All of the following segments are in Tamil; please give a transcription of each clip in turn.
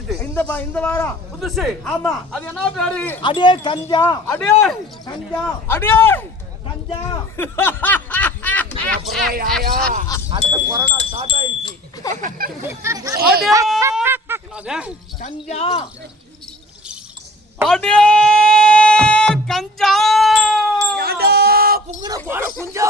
ஆரம்பிச்சது. இந்த வாரம் புதுசு. ஆமா. அது என்ன பேரு? அடே கஞ்சா. அடே கஞ்சா. அடே கஞ்சா. அப்புறம் யாயா அடுத்த கொரோனா ஸ்டார்ட் ஆயிடுச்சு. அடே என்னது? கஞ்சா. அடே கஞ்சா. ஏண்டா புங்குற போற குஞ்சா.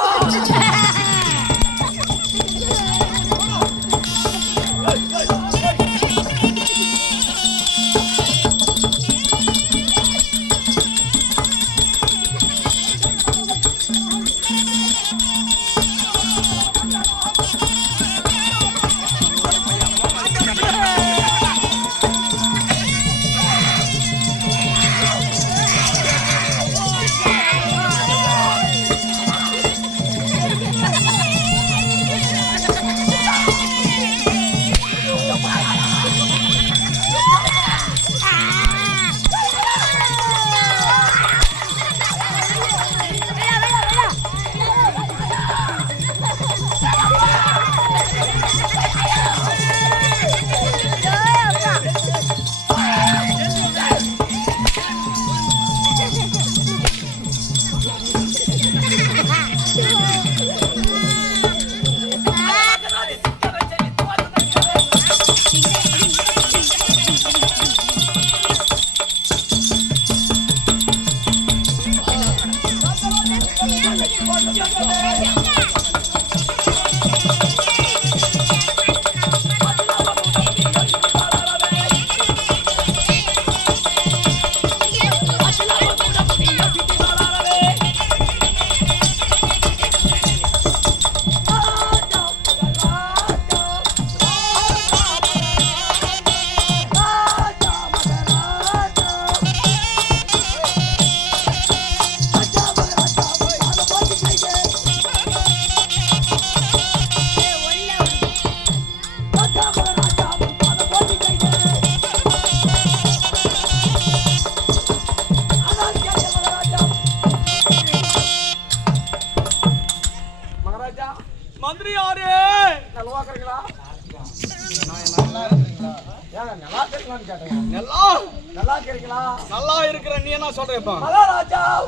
நல்லா இருக்கிற நீ என்ன சொல்றப்பா?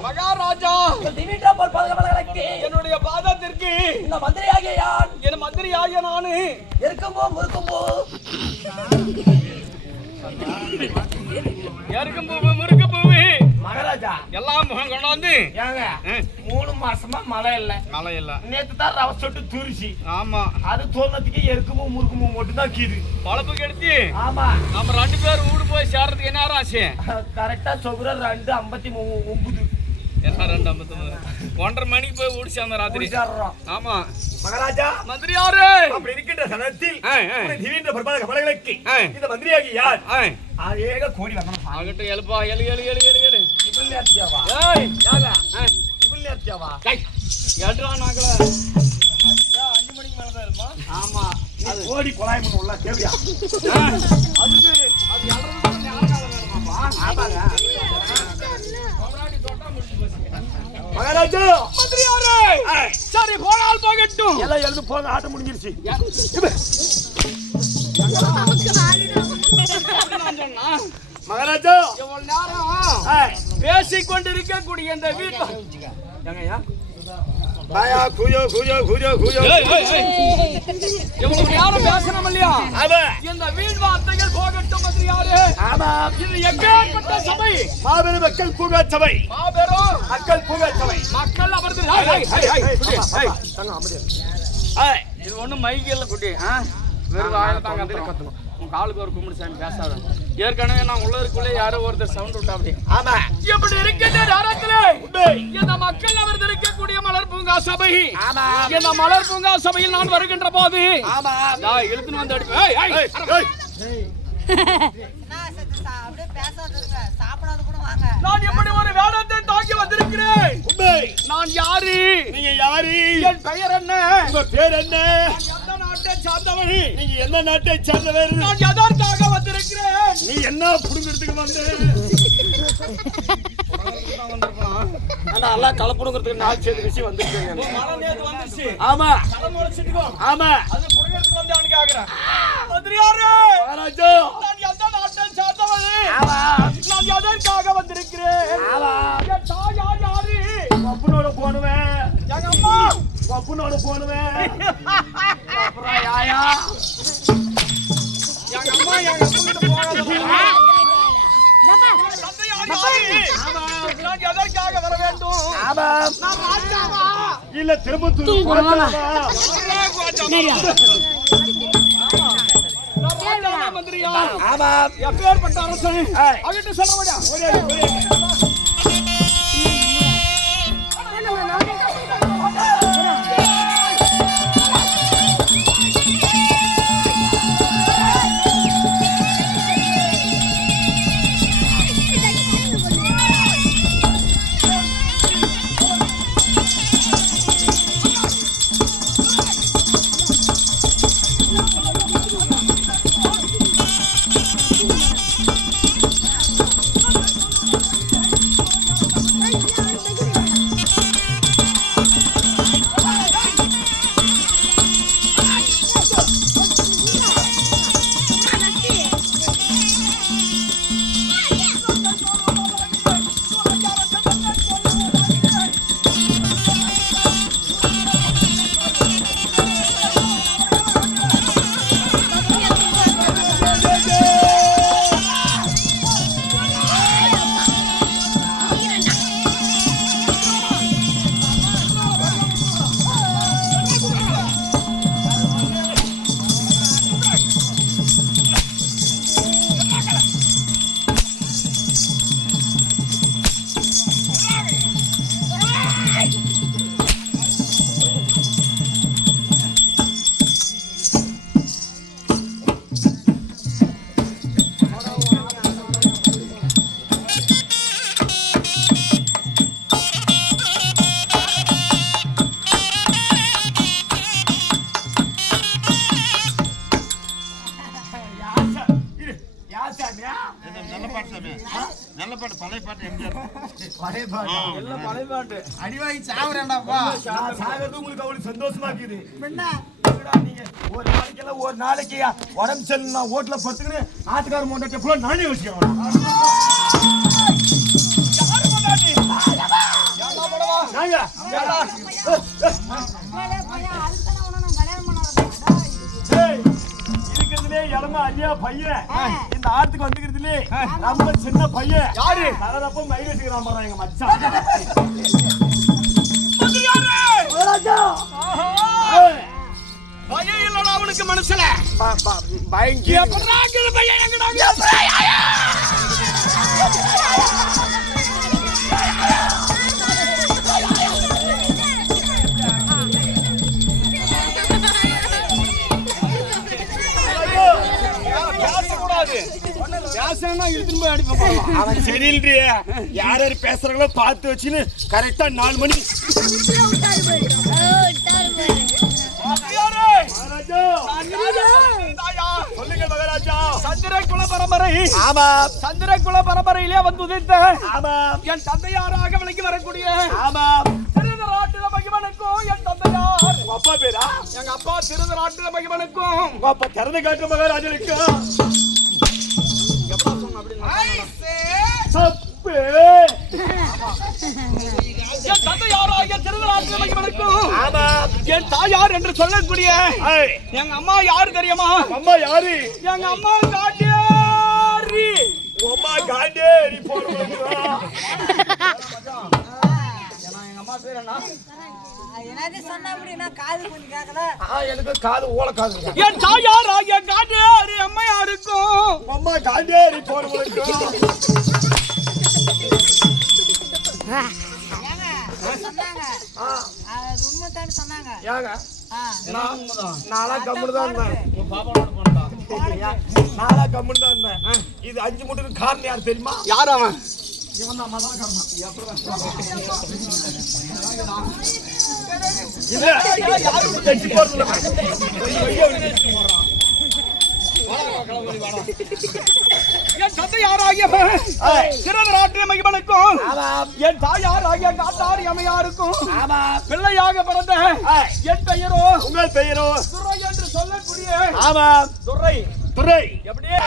மகாராஜா என்னுடைய பாதத்திற்கு இந்த மந்திரியாகிய யான் என் மந்திரியாகிய நானு இருக்கும்போ முறுக்கும்போ முறுக்கு பூவி மகாராஜா எல்லாம் கொண்டாந்து ஏங்க 3 மாசமா மழை இல்ல. நேத்து தான் ரவ சொட்டு தூரிச்சு. ஆமா, அது தோணத்துக்கு எருக்குமோ முறுக்குமோ மட்டும் தான் கீது பழப்பு கெடுத்து. ஆமா, நம்ம 2 பேர் ஊடு போய் சேர்றதுக்கு என்ன நேரம் ஆச்சு? கரெக்டா சொல்ற 2:59. என்ன 2:59? 1:30 மணிக்கு போய் ஊடு சேர்ந்த ராத்திரி. ஆமா மகாராஜா, மந்திரியாரே அப்படி இருக்கின்ற சனத்தில் திடீரென்ற பிரபாத கமலங்களுக்கு இந்த மந்திரியாகி யார்? ஏக கோடி வரணும். ஆகட்டும், எழுப்பா, எழு எழு எழு எழு எழு. இவள் நேர்த்தியாவா? ஏய் யாரா? இவள் நேர்த்தியாவா? டேய் ஏட்றா நாங்கள. 5 மணிக்கு மேல தான் இருமா. ஆமா, அது கோடி கொலாயமன் உள்ள கேவியா? அதுக்கு அது எல்றதுக்கு ஞானகால வேணுமாப்பா? ஆமாங்க. முன்னாடி தொட்டா முடிஞ்சு போச்சு. மகாராஜா, மந்திரியாரே, சரி போனால் போகட்டும். எல்லாம் எழுந்து போங்க, ஆட்டம் முடிஞ்சிருச்சு. மகாராஜா, இவ்வளவு நேரம் பேசிக் கொண்டிருக்கக்கூடிய இந்த வீட்டில் இவ்வளவு நேரம் பேசணும் இல்லையா? இந்த வீண் வார்த்தைகள் போகட்டும் மந்திரியாரே. இது எப்பேற்பட்ட சபை? மாபெரும் மக்கள் பூங்கா சபை. மாபெரும் மக்கள் பூங்கா சபை. மக்கள் அமர்ந்து இது ஒண்ணும் மைக்கில் குட்டி வெறும் வாயில தாங்க கத்தணும். காலுக்கு ஒரு கும்பிடு சாமி பேசாத. ஏற்கனவே நான் உள்ளதுக்குள்ளே யாரோ ஒருத்தர் சவுண்ட் விட்டா அப்படி. ஆமா, இப்படி இருக்கின்ற நேரத்திலே இந்த மக்கள் அமர்ந்து இருக்கக்கூடிய மலர் பூங்கா சபை. ஆமா, இந்த மலர் பூங்கா சபையில் நான் வருகின்ற போது ஆமா நான் இழுத்துன்னு வந்து அடிப்பேன். நான் எப்படி ஒரு வேடத்தை தாக்கி வந்திருக்கிறேன். நான் யாரு? நீங்க யாரு? என் பெயர் என்ன? உங்க பேர் என்ன? எந்த நாட்டை சார்ந்தவன்? நீங்க எந்த நாட்டை சார்ந்தவர்? நான் எதற்காக வந்திருக்கிறேன்? நீ என்ன புடுங்கிறதுக்கு வந்த? எல்லாம் கலப்புடுங்கிறதுக்கு 4 சேர்ந்து விஷயம் வந்துருக்கீங்க. ஆமா, ஆமா, அது புடுங்கிறதுக்கு வந்து அவனுக்கு ஆகுறேன். மந்திரியாரே, மகாராஜா, நான் எந்த நாட்டை எதற்காக வந்திருக்கிறேன்? என் தாயார் யாரு? அப்பனோட போனுவேன். எங்க அம்மா அப்பனோட போனுவேன். அப்புறம் யாயா? எங்க அம்மா எங்க அப்பா போகாத. எதற்காக வர வேண்டும்? நான் ராஜாவா? இல்ல திரும்பத்தூர் போறாமா? மந்திரியா? எப்பேற்பட்ட அரசன்? அவகிட்ட சொல்ல முடியா? நல்ல பாட்டு பழைய பாட்டு எம்ஜிஆர் பழைய பாட்டு எல்லாம் பழைய பாட்டு. அடிவாங்கி சாவுறேன்டாப்பா. சாகிறது உங்களுக்கு அவ்வளவு சந்தோஷமா இருக்குது. நீங்க ஒரு நாளைக்கு உடம்பு சரியில்லை ஓட்டுல படுத்துக்கிட்டு ஆட்டுக்கார மோட்டாட்டி எவ்வளவு நானே வச்சுக்கோங்க. இருக்கிறதுலே இளம ஐயா பையன் இந்த ஆட்டுக்கு வந்துக்கிறதுலே ரொம்ப சின்ன பையன் யாரு தரப்ப மயிலேசுகிறான் பாரு எங்க மச்சான். பயம் இல்லடா அவனுக்கு மனசுல. பயங்கி பையன் எங்கடா? அவன் சரியில்லையே யார் யார் பேசுறாங்களோ பார்த்து வச்சுன்னு கரெக்டா 4 மணி சொல்லுங்க மகாராஜா. சந்திர குல பரம்பரை. ஆமா சந்திர குல பரம்பரையிலே வந்து உதித்த ஆமா என் தந்தையாராக விளங்கி வரக்கூடிய ஆமா திருதராட்டிர மகிமனுக்கும் என் தந்தையார். அப்பா பேரா? எங்க அப்பா திருதராட்டிர மகிமனுக்கும். அப்பா திறந்து காட்டு மகாராஜனுக்கு தப்பு. என் தந்தையாராக திருதராட்டிர மகிமனுக்கும் ஆமா என் தாயார் என்று சொல்லக்கூடிய எங்க அம்மா யாரு தெரியுமா? அம்மா யாரு? எங்க அம்மா காட்டியாரி. அம்மா காண்டேரி போடுறா. எங்க அம்மா பேர் என்ன? எனக்கு காது ஓல காது. என் தாயாராகிய காட்டியாரி அம்மையா இருக்கும். அம்மா காண்டேரி போடுறா. நாளா கம்முதான் இருந்தேன். இது 5 மூட்டுக்கு காரணம் யார் தெரியுமா? யார் அவன்? இவன் தான் மதன காரணம். இல்ல யாரும் தச்சு போறதுல என் தந்தையாராகிய திருதராட்டிர மகிமனுக்கும் என் தாயாராகிய காட்டாரி அம்மையாருக்கும் பிள்ளையாக பிறந்த என் பெயரோ உங்கள் பெயரோ துரை என்று சொல்லக்கூடிய ஆமா துரை. துரை எப்படியே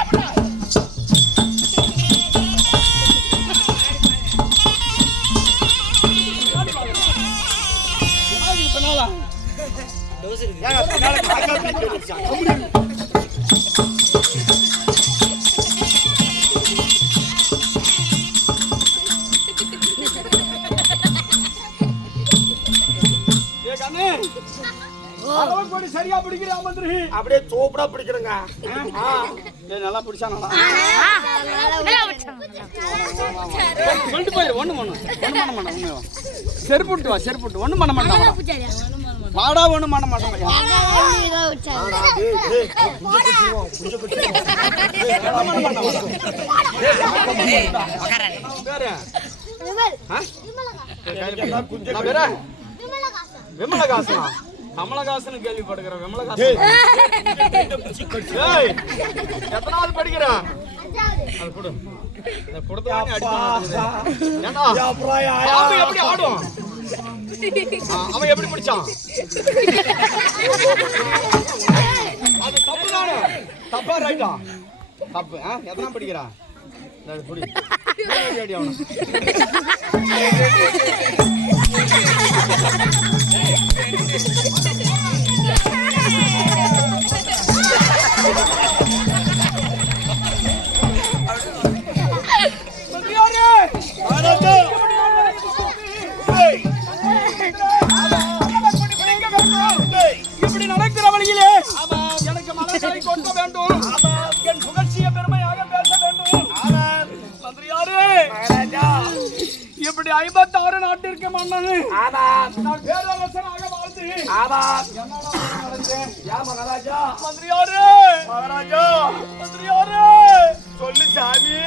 ஏ கண்ணு அளவு போட்டு சரியா பிடிக்கிறா மந்திரி அப்படியே சூப்பரா பிடிக்கிறேங்க. ஏ நல்லா பிடிச்சா நல்லா கொண்டு போயிரு ஒண்ணு பண்ண மாட்டான் செருப்புட்டு வா செருப்புட்டு ஒண்ணும் பண்ண மாட்டான் வாடா ஒண்ணும் பண்ண மாட்டான் விமலகாசனா கமலஹாசன் கேள்விப்படுகிறேன் விமலகாசன் எத்தனாவது படிக்கிறான் அது கொடு கொடுத்தா எப்படி ஆடும் அவன் எப்படி பிடிச்சான் அது தப்பு தானே தப்பா ரைட்டா தப்பு எத்தனா படிக்கிறான் இப்படி நடக்கிற வழியிலே எனக்கு மனதை கொட்ட வேண்டும் என் புகழ்ச்சிய பெருமையாக பேச வேண்டும் மந்திரியாரே இப்படி 56 நாட்டிற்கு மன்னன் நான் பேரரசனாக வாழ்ந்து மகாராஜா மந்திரியாரே மகாராஜா மந்திரியாரே சொல்லு சாமி.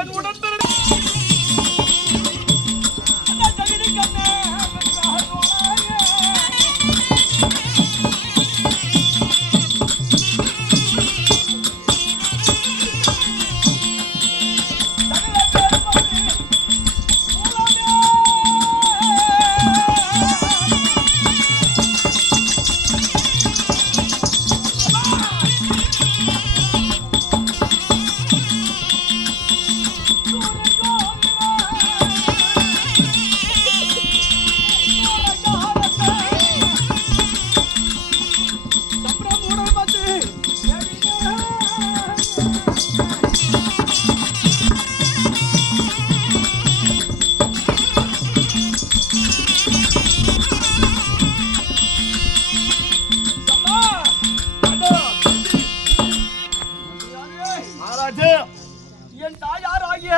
என் உடன்பிறந்த என் தாயார் ஆகிய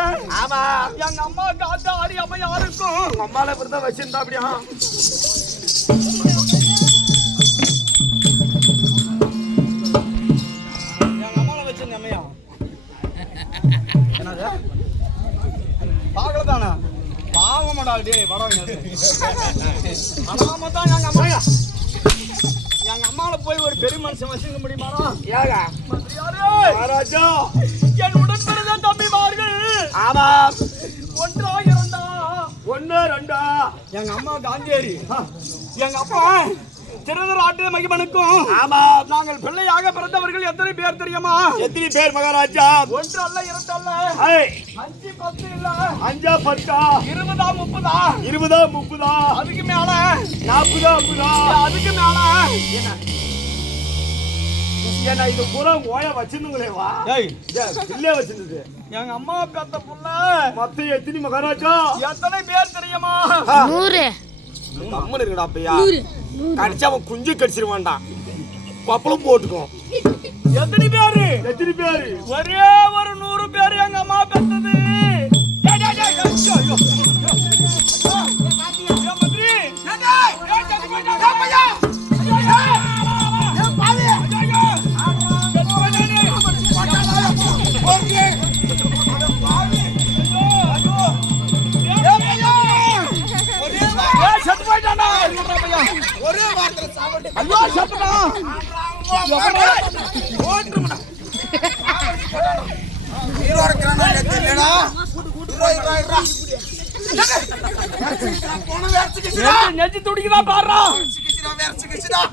எங்க அம்மா காத்தா ஆடி அம்மா யாருக்கும் அம்மால இப்படிதான் வச்சிருந்தா அப்படியா எங்க அம்மாவை வச்சிருந்த அம்மையா என்னது பாக்கலதானா பாவமாடா டேய் படம் அனாம தான் எங்க அம்மாவை போய் ஒரு பெரிய மனுஷன் வச்சுக்க முடியுமாடா ஏங்க மந்திரியாரே மகாராஜா என் உடன் பிறந்த தம்பிமார்கள் ஒன்றா இரண்டா 1 2 எங்க அம்மா காந்தியேரி எங்க அப்பா திருநராட்டு மகிமனுக்கும் நாங்கள் பிள்ளையாக பிறந்தவர்கள் எத்தனை பேர் தெரியுமா? எத்தனை பேர் மகாராஜா? 1 அல்ல 2 அல்ல 5 10 இல்ல 5 10 20 30 அதுக்கு மேல 40 50 அதுக்கு மேல என்ன இது பூரா ஓய வச்சிருந்தீங்களே வா இல்ல வச்சிருந்தது எங்க அம்மா பெத்த புள்ள மொத்தம் எத்தனை மகாராஜா? எத்தனை பேர் தெரியுமா? 100 அம்மன் இருக்கடா அப்பையா கடிச்சா அவன் குஞ்சு கடிச்சிருவான்டா பப்பளம் போட்டுக்கும் எத்தனை பேரு ஒரே ஒரு 100 பேர் எங்க அம்மா பெத்தது ஒரே வார்த்தை சாப்பிட்டு ஐயோ சப்படா ஹீரோ இருக்கறானே இல்லடா ஹீரோ போன வேர்ச்சிக்கிச்சுடா நெஞ்சி துடிக்குதா பாறா வேர்ச்சிக்கிச்சுடா